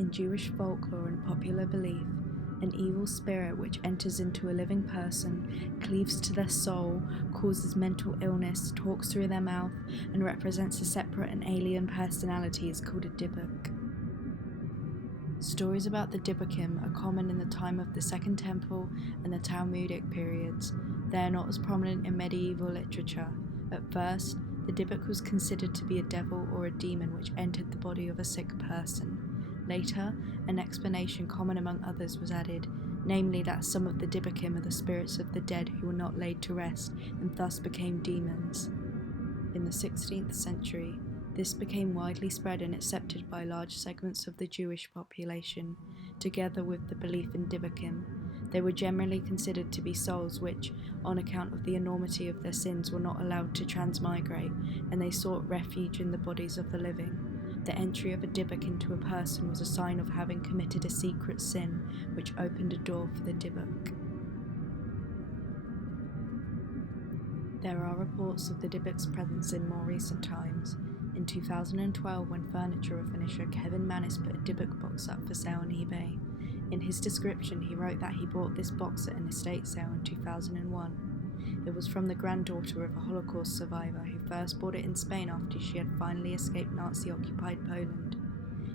In Jewish folklore and popular belief, an evil spirit which enters into a living person, cleaves to their soul, causes mental illness, talks through their mouth, and represents a separate and alien personality is called a DYBBUK. Stories about the DYBBUKim are common in the time of the Second Temple and the Talmudic periods. They are not as prominent in medieval literature. At first, the DYBBUK was considered to be a devil or a demon which entered the body of a sick person. Later, an explanation common among others was added, namely that some of the DYBBUKim are the spirits of the dead who were not laid to rest and thus became demons. In the 16th century, this became widely spread and accepted by large segments of the Jewish population, together with the belief in DYBBUKim. They were generally considered to be souls which, on account of the enormity of their sins, were not allowed to transmigrate, and they sought refuge in the bodies of the living. The entry of a DYBBUK into a person was a sign of having committed a secret sin, which opened a door for the DYBBUK. There are reports of the DYBBUK's presence in more recent times. In 2012, when furniture finisher Kevin Mannis put a DYBBUK box up for sale on eBay. In his description, he wrote that he bought this box at an estate sale in 2001. It was from the granddaughter of a Holocaust survivor who first bought it in Spain after she had finally escaped Nazi-occupied Poland.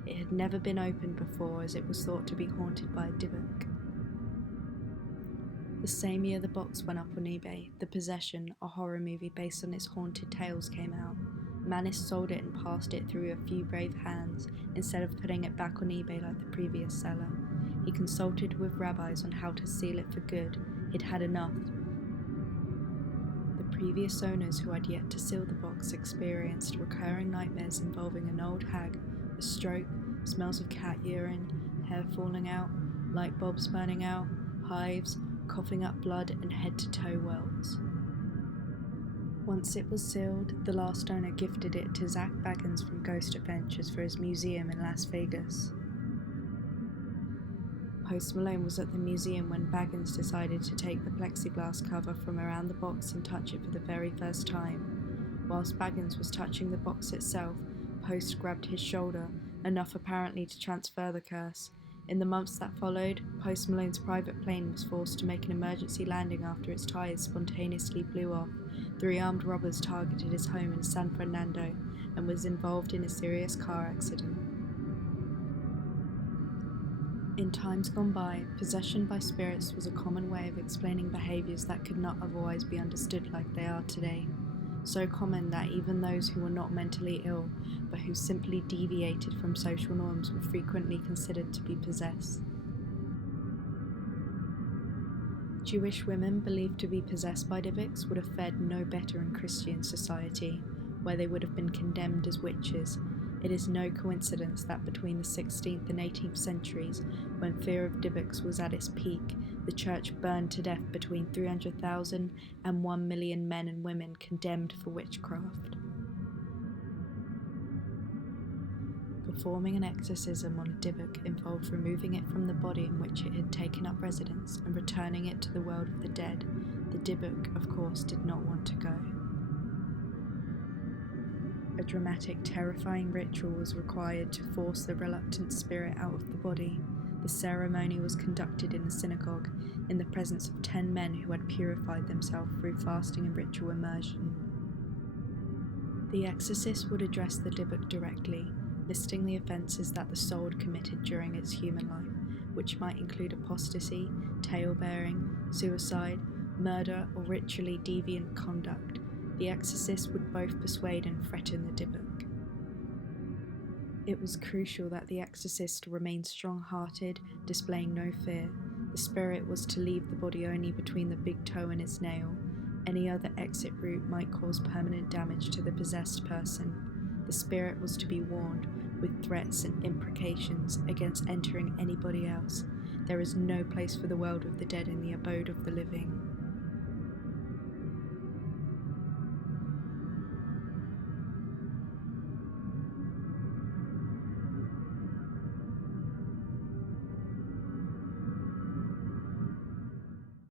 It had never been opened before, as it was thought to be haunted by a DYBBUK. The same year the box went up on eBay, The Possession, a horror movie based on its haunted tales, came out. Mannis sold it and passed it through a few brave hands instead of putting it back on eBay like the previous seller. He consulted with rabbis on how to seal it for good. He'd had enough. The previous owners, who had yet to seal the box, experienced recurring nightmares involving an old hag, a stroke, smells of cat urine, hair falling out, light bulbs burning out, hives, coughing up blood, and head-to-toe welts. Once it was sealed, the last owner gifted it to Zach Baggins from Ghost Adventures for his museum in Las Vegas. Post Malone was at the museum when Baggins decided to take the plexiglass cover from around the box and touch it for the very first time. Whilst Baggins was touching the box itself, Post grabbed his shoulder, enough apparently to transfer the curse. In the months that followed, Post Malone's private plane was forced to make an emergency landing after its tires spontaneously blew off. 3 armed robbers targeted his home in San Fernando and was involved in a serious car accident. In times gone by, possession by spirits was a common way of explaining behaviours that could not otherwise be understood like they are today. So common that even those who were not mentally ill, but who simply deviated from social norms, were frequently considered to be possessed. Jewish women believed to be possessed by DYBBUKs would have fared no better in Christian society, where they would have been condemned as witches. It is no coincidence that between the 16th and 18th centuries, when fear of DYBBUKs was at its peak, the church burned to death between 300,000 and 1 million men and women condemned for witchcraft. Performing an exorcism on a DYBBUK involved removing it from the body in which it had taken up residence and returning it to the world of the dead. The DYBBUK, of course, did not want to go. A dramatic, terrifying ritual was required to force the reluctant spirit out of the body. The ceremony was conducted in a synagogue, in the presence of 10 men who had purified themselves through fasting and ritual immersion. The exorcist would address the DYBBUK directly, listing the offences that the soul had committed during its human life, which might include apostasy, tale-bearing, suicide, murder, or ritually deviant conduct. The exorcist would both persuade and threaten the DYBBUK. It was crucial that the exorcist remain strong-hearted, displaying no fear. The spirit was to leave the body only between the big toe and its nail. Any other exit route might cause permanent damage to the possessed person. The spirit was to be warned, with threats and imprecations, against entering anybody else. There is no place for the world of the dead in the abode of the living.